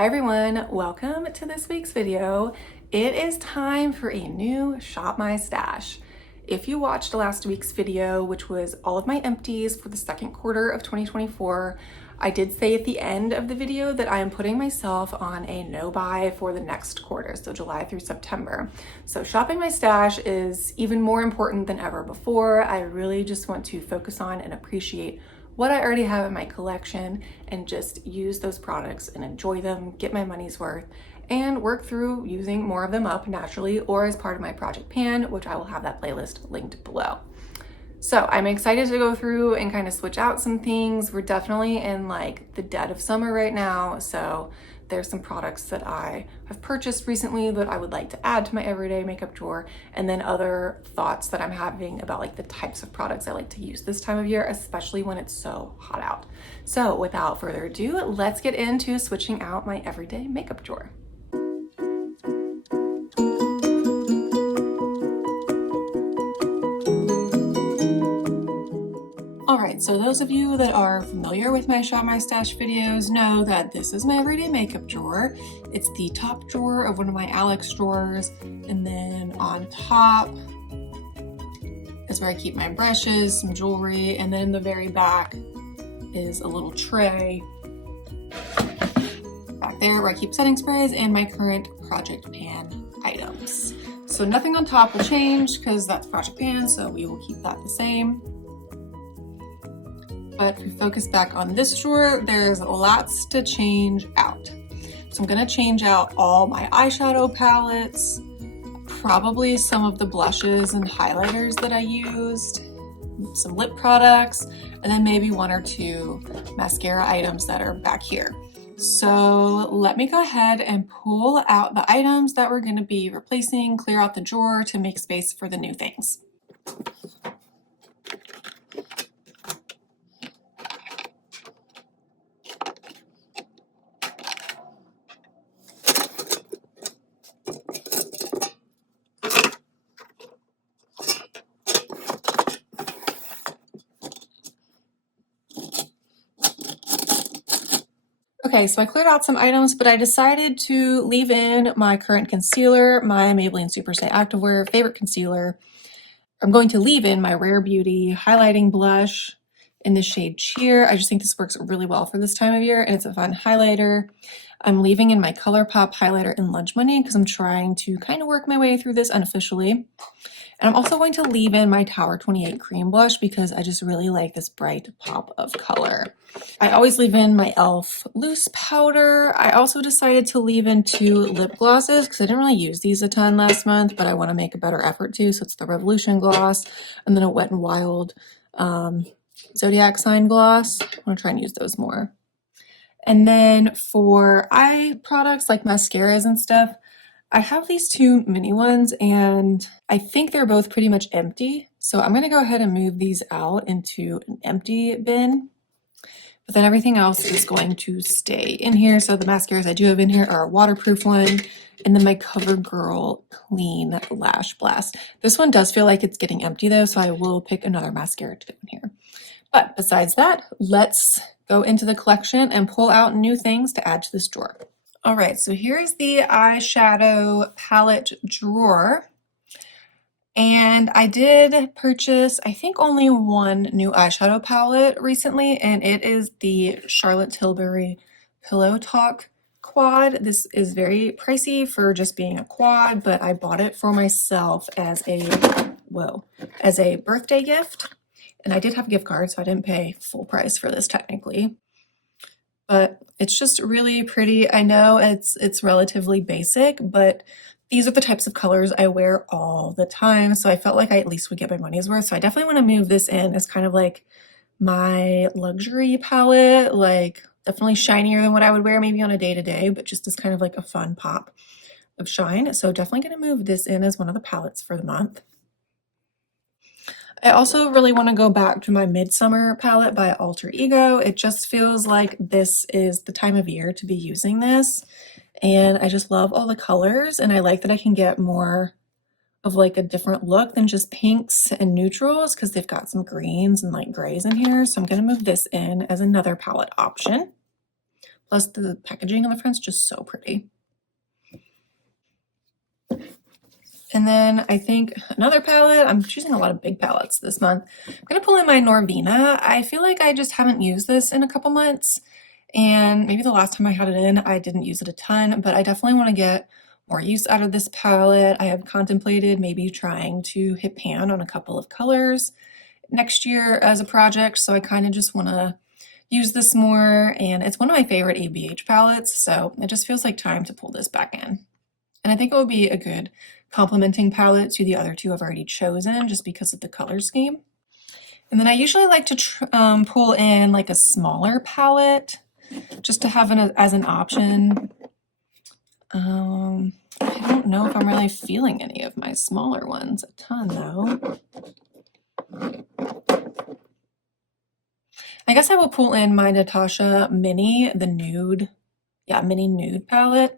Hi everyone, welcome to this week's video. It is time for a new Shop My Stash. If you watched last week's video, which was all of my empties for the second quarter of 2024, I did say at the end of the video that I am putting myself on a no buy for the next quarter, so July through September. So shopping my stash is even more important than ever before. I really just want to focus on and appreciate what I already have in my collection and just use those products and enjoy them, get my money's worth, and work through using more of them up naturally or as part of my project pan, which I will have that playlist linked below. So I'm excited to go through and kind of switch out some things. We're definitely in like the dead of summer right now, so there's some products that I have purchased recently that I would like to add to my everyday makeup drawer, and then other thoughts that I'm having about like the types of products I like to use this time of year, especially when it's so hot out. So without further ado, let's get into switching out my everyday makeup drawer. Alright, so those of you that are familiar with my Shop My Stash videos know that this is my everyday makeup drawer. It's the top drawer of one of my Alex drawers, and then on top is where I keep my brushes, some jewelry, and then in the very back is a little tray back there where I keep setting sprays and my current project pan items. So nothing on top will change because that's project pan, so we will keep that the same. But if we focus back on this drawer, there's lots to change out. So I'm gonna change out all my eyeshadow palettes, probably some of the blushes and highlighters that I used, some lip products, and then maybe one or two mascara items that are back here. So let me go ahead and pull out the items that we're gonna be replacing, clear out the drawer to make space for the new things. Okay, so I cleared out some items, but I decided to leave in my current concealer, my Maybelline Super Stay Activewear favorite concealer. I'm going to leave in my Rare Beauty highlighting blush in the shade Cheer. I just think this works really well for this time of year, and it's a fun highlighter. I'm leaving in my ColourPop highlighter in Lunch Money because I'm trying to kind of work my way through this unofficially. And I'm also going to leave in my Tower 28 cream blush because I just really like this bright pop of color. I always leave in my e.l.f. loose powder. I also decided to leave in 2 lip glosses because I didn't really use these a ton last month, but I want to make a better effort to. So it's the Revolution gloss and then a Wet n Wild Zodiac sign gloss. I want to try and use those more. And then for eye products like mascaras and stuff, I have these 2 mini ones and I think they're both pretty much empty. So I'm going to go ahead and move these out into an empty bin. But then everything else is going to stay in here. So the mascaras I do have in here are a waterproof one, and then my CoverGirl Clean Lash Blast. This one does feel like it's getting empty though, so I will pick another mascara to go in here. But besides that, let's go into the collection and pull out new things to add to this drawer. All right, so here's the eyeshadow palette drawer. And I did purchase, I think, only one new eyeshadow palette recently, and it is the Charlotte Tilbury Pillow Talk quad. This is very pricey for just being a quad, but I bought it for myself as a, as a birthday gift. And I did have a gift card, so I didn't pay full price for this technically. But it's just really pretty. I know it's relatively basic, but these are the types of colors I wear all the time, so I felt like I at least would get my money's worth. So I definitely want to move this in as kind of like my luxury palette, like definitely shinier than what I would wear maybe on a day-to-day, but just as kind of like a fun pop of shine. So definitely going to move this in as one of the palettes for the month. I also really want to go back to my Midsummer palette by Alter Ego. It just feels like this is the time of year to be using this. And I just love all the colors, and I like that I can get more of like a different look than just pinks and neutrals because they've got some greens and light grays in here. So I'm going to move this in as another palette option. Plus the packaging on the front's just so pretty. And then I think another palette, I'm choosing a lot of big palettes this month. I'm gonna pull in my Norvina. I feel like I just haven't used this in a couple months, and maybe the last time I had it in, I didn't use it a ton, but I definitely wanna get more use out of this palette. I have contemplated maybe trying to hit pan on a couple of colors next year as a project, so I kind of just wanna use this more, and it's one of my favorite ABH palettes, so it just feels like time to pull this back in. And I think it would be a good complementing palette to the other two I've already chosen just because of the color scheme. And then I usually like to pull in like a smaller palette just to have as an option. I don't know if I'm really feeling any of my smaller ones a ton though. I guess I will pull in my Natasha Mini, the nude, Mini Nude palette.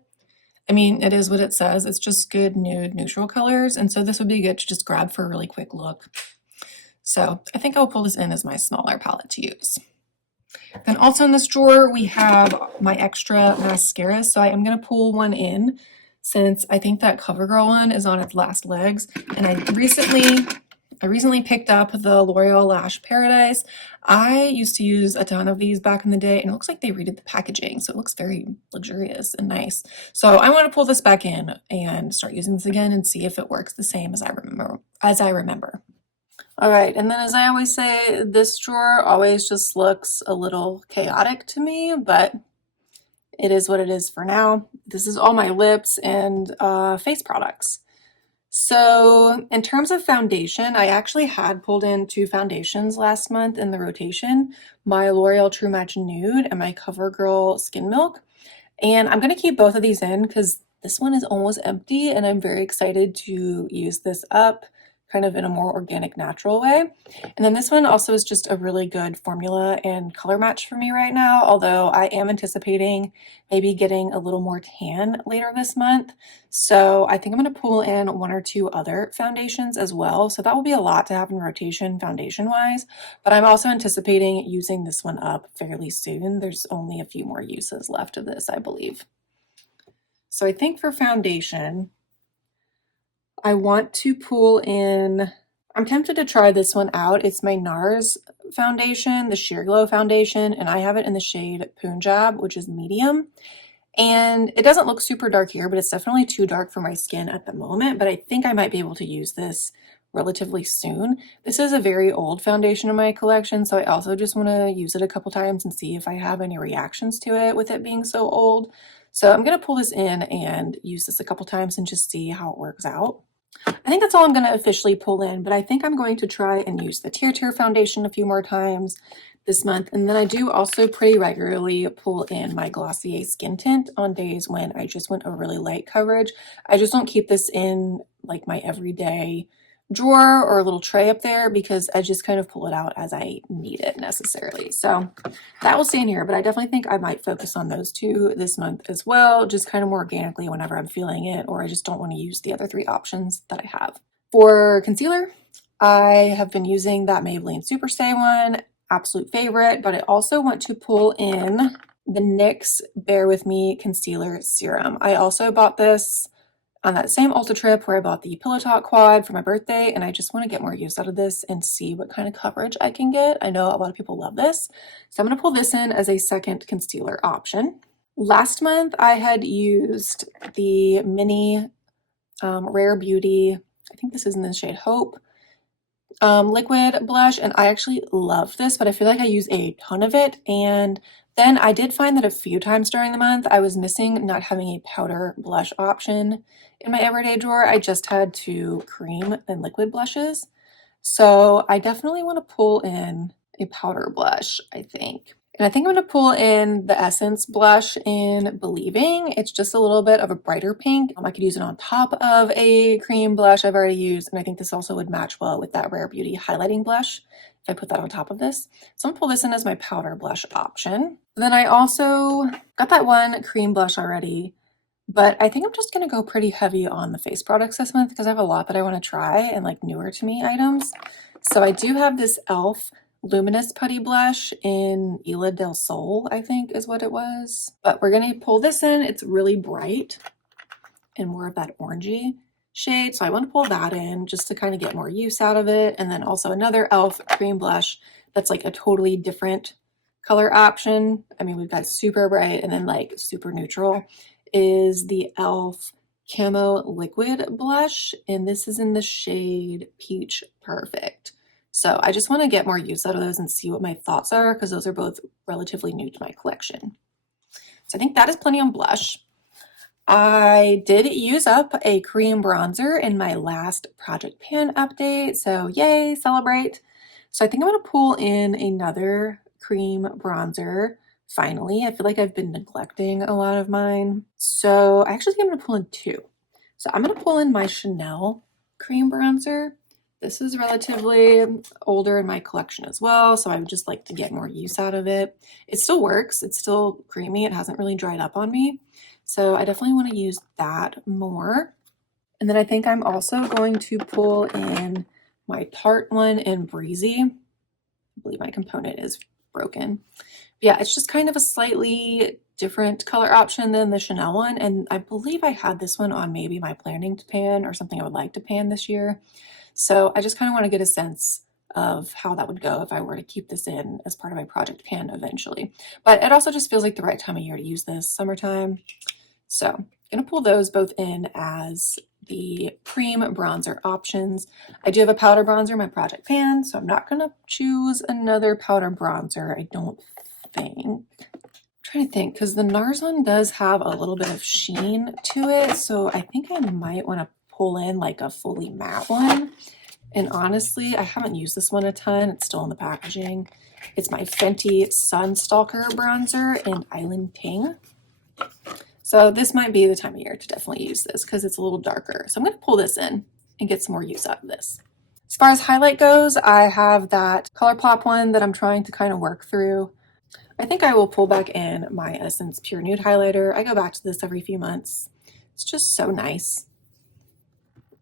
I mean, it is what it says. It's just good nude neutral colors. And so this would be good to just grab for a really quick look. So I think I'll pull this in as my smaller palette to use. Then also in this drawer, we have my extra mascaras. So I am going to pull one in since I think that CoverGirl one is on its last legs. And I recently picked up the L'Oreal Lash Paradise. I used to use a ton of these back in the day, and it looks like they redid the packaging, so it looks very luxurious and nice. So I want to pull this back in and start using this again and see if it works the same as I remember. All right, and then as I always say, this drawer always just looks a little chaotic to me, but it is what it is for now. This is all my lips and face products. So in terms of foundation, I actually had pulled in two foundations last month in the rotation, my L'Oreal True Match Nude and my CoverGirl Skin Milk. And I'm going to keep both of these in because this one is almost empty and I'm very excited to use this up kind of in a more organic, natural way. And then this one also is just a really good formula and color match for me right now, although I am anticipating maybe getting a little more tan later this month. So I think I'm going to pull in one or two other foundations as well. So that will be a lot to have in rotation foundation wise, but I'm also anticipating using this one up fairly soon. There's only a few more uses left of this, I believe. So I think for foundation, I want to pull in, I'm tempted to try this one out. It's my NARS foundation, the Sheer Glow foundation, and I have it in the shade Punjab, which is medium. And it doesn't look super dark here, but it's definitely too dark for my skin at the moment, but I think I might be able to use this relatively soon. This is a very old foundation in my collection, so I also just want to use it a couple times and see if I have any reactions to it with it being so old. So I'm going to pull this in and use this a couple times and just see how it works out. I think that's all I'm going to officially pull in, but I think I'm going to try and use the Tear foundation a few more times this month. And then I do also pretty regularly pull in my Glossier Skin Tint on days when I just want a really light coverage. I just don't keep this in like my everyday drawer or a little tray up there because I just kind of pull it out as I need it necessarily. So that will stay in here, but I definitely think I might focus on those two this month as well, just kind of more organically whenever I'm feeling it, or I just don't want to use the other three options that I have. For concealer, I have been using that Maybelline Superstay one, absolute favorite, but I also want to pull in the NYX Bear With Me Concealer Serum. I also bought this on that same Ulta trip where I bought the Pillow Talk quad for my birthday, and I just want to get more use out of this and see what kind of coverage I can get. I know a lot of people love this, so I'm going to pull this in as a second concealer option. Last month, I had used the mini Rare Beauty, I think this is in the shade Hope, liquid blush, and I actually love this, but I feel like I use a ton of it, and then I did find that a few times during the month I was missing not having a powder blush option in my everyday drawer. I just had two cream and liquid blushes, so I definitely want to pull in a powder blush, I think. And I think I'm going to pull in the Essence blush in Believing. It's just a little bit of a brighter pink. I could use it on top of a cream blush I've already used, and I think this also would match well with that Rare Beauty highlighting blush if I put that on top of this. So I'm going to pull this in as my powder blush option. Then I also got that one cream blush already, but I think I'm just going to go pretty heavy on the face products this month because I have a lot that I want to try and like newer to me items. So I do have this e.l.f. luminous putty blush in Isla del Sol, I think is what it was. But we're gonna pull this in. It's really bright and more of that orangey shade. So I want to pull that in just to kind of get more use out of it. And then also another e.l.f. cream blush that's like a totally different color option. I mean, we've got super bright and then like super neutral is the e.l.f. Camo Liquid Blush. And this is in the shade Peach Perfect. So I just want to get more use out of those and see what my thoughts are because those are both relatively new to my collection. So I think that is plenty on blush. I did use up a cream bronzer in my last Project Pan update, so yay, celebrate. So I think I'm going to pull in another cream bronzer, finally. I feel like I've been neglecting a lot of mine. So I actually think I'm going to pull in two. So I'm going to pull in my Chanel cream bronzer. This is relatively older in my collection as well, so I would just like to get more use out of it. It still works. It's still creamy. It hasn't really dried up on me. So I definitely want to use that more. And then I think I'm also going to pull in my Tarte one in Breezy. I believe my component is broken. Yeah, it's just kind of a slightly different color option than the Chanel one. And I believe I had this one on maybe my planning to pan or something I would like to pan this year. So I just kind of want to get a sense of how that would go if I were to keep this in as part of my Project Pan eventually. But it also just feels like the right time of year to use this, summertime. So I'm going to pull those both in as the cream bronzer options. I do have a powder bronzer in my Project Pan, so I'm not going to choose another powder bronzer, I don't think. I'm trying to think, because the NARS one does have a little bit of sheen to it, so I think I might want to pull in like a fully matte one. And honestly, I haven't used this one a ton. It's still in the packaging. It's my Fenty Sunstalker bronzer in Island Ting. So this might be the time of year to definitely use this because it's a little darker. So I'm going to pull this in and get some more use out of this. As far as highlight goes, I have that ColourPop one that I'm trying to kind of work through. I think I will pull back in my Essence Pure Nude highlighter. I go back to this every few months. It's just so nice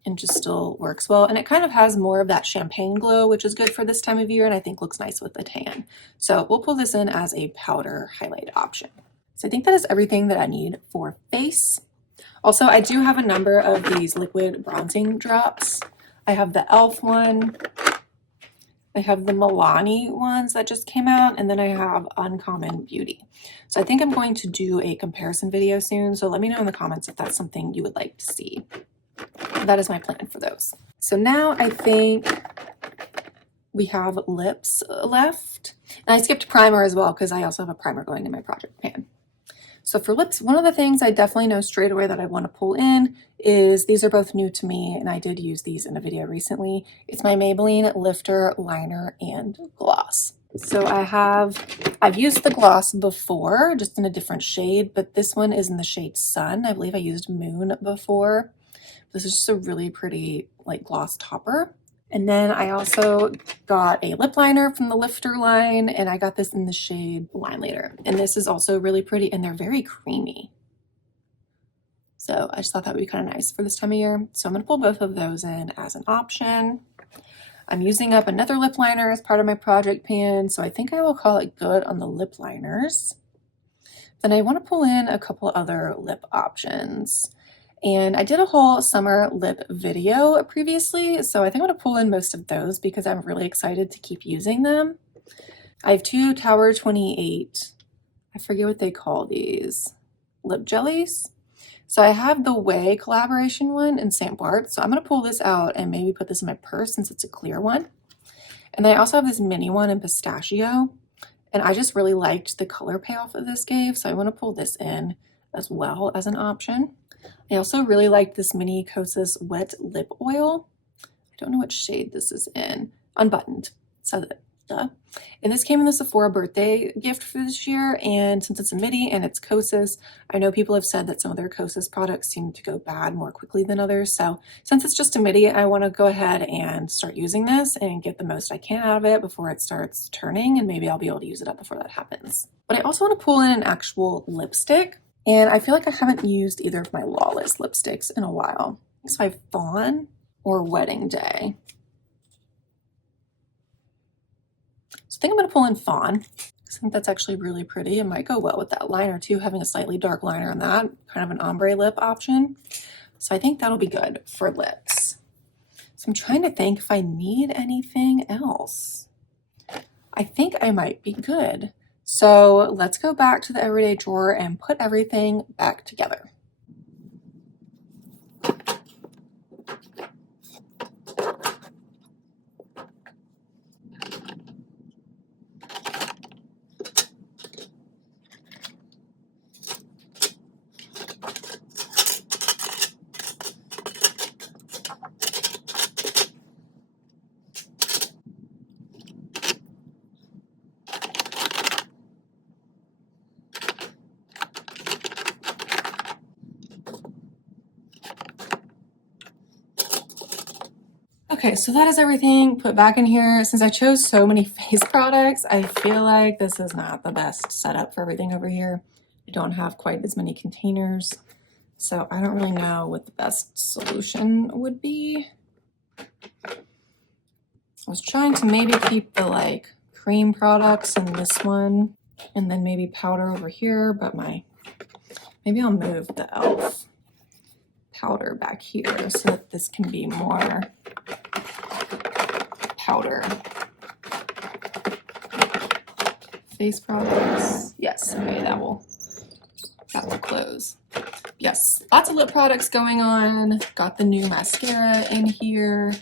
and just still works well. And it kind of has more of that champagne glow, which is good for this time of year and I think looks nice with the tan. So we'll pull this in as a powder highlight option. So I think that is everything that I need for face. Also, I do have a number of these liquid bronzing drops. I have the e.l.f. one. I have the Milani ones that just came out, and then I have Uncommon Beauty. So I think I'm going to do a comparison video soon, so let me know in the comments if that's something you would like to see. That is my plan for those. So now I think we have lips left. And I skipped primer as well because I also have a primer going in my Project Pan. So for lips, one of the things I definitely know straight away that I want to pull in is these are both new to me and I did use these in a video recently. It's my Maybelline Lifter Liner and Gloss. So I've used the gloss before, just in a different shade, but this one is in the shade Sun. I believe I used Moon before. This is just a really pretty like gloss topper. And then I also got a lip liner from the Lifter line, and I got this in the shade Wine Later. And this is also really pretty, and they're very creamy. So I just thought that would be kind of nice for this time of year. So I'm going to pull both of those in as an option. I'm using up another lip liner as part of my Project Pan, so I think I will call it good on the lip liners. Then I want to pull in a couple other lip options. And I did a whole summer lip video previously, so I think I'm going to pull in most of those because I'm really excited to keep using them. I have two Tower 28, I forget what they call these, lip jellies. So I have the Way collaboration one in St. Bart, so I'm going to pull this out and maybe put this in my purse since it's a clear one. And then I also have this mini one in Pistachio, and I just really liked the color payoff that this gave, so I want to pull this in as well as an option. I also really like this mini Kosas Wet Lip Oil. I don't know what shade this is in. Unbuttoned. So and this came in the Sephora birthday gift for this year, and since it's a midi and it's Kosas, I know people have said that some of their Kosas products seem to go bad more quickly than others. So since it's just a midi, I want to go ahead and start using this and get the most I can out of it before it starts turning, and maybe I'll be able to use it up before that happens. But I also want to pull in an actual lipstick. And I feel like I haven't used either of my Lawless lipsticks in a while. So I have Fawn or Wedding Day. So I think I'm gonna pull in Fawn. I think that's actually really pretty. It might go well with that liner too, having a slightly dark liner on that, kind of an ombre lip option. So I think that'll be good for lips. So I'm trying to think if I need anything else. I think I might be good. So let's go back to the everyday drawer and put everything back together. Okay, so that is everything put back in here. Since I chose so many face products, I feel like this is not the best setup for everything over here. I don't have quite as many containers, so I don't really know what the best solution would be. I was trying to maybe keep the like cream products in this one and then maybe powder over here, but maybe I'll move the e.l.f. powder back here so that this can be more powder. Face products. Yes, okay, that will close. Yes, lots of lip products going on. Got the new mascara in here.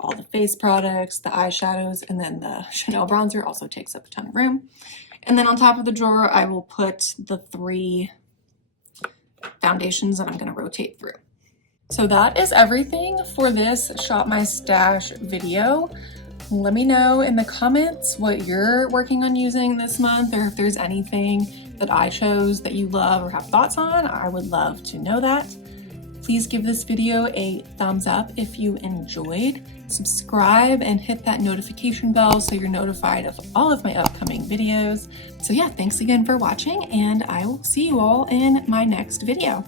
All the face products, the eyeshadows, and then the Chanel bronzer also takes up a ton of room. And then on top of the drawer, I will put the 3 foundations that I'm gonna rotate through. So that is everything for this Shop My Stash video. Let me know in the comments what you're working on using this month, or if there's anything that I chose that you love or have thoughts on. I would love to know that. Please give this video a thumbs up if you enjoyed. Subscribe and hit that notification bell so you're notified of all of my upcoming videos. So yeah, thanks again for watching, and I will see you all in my next video.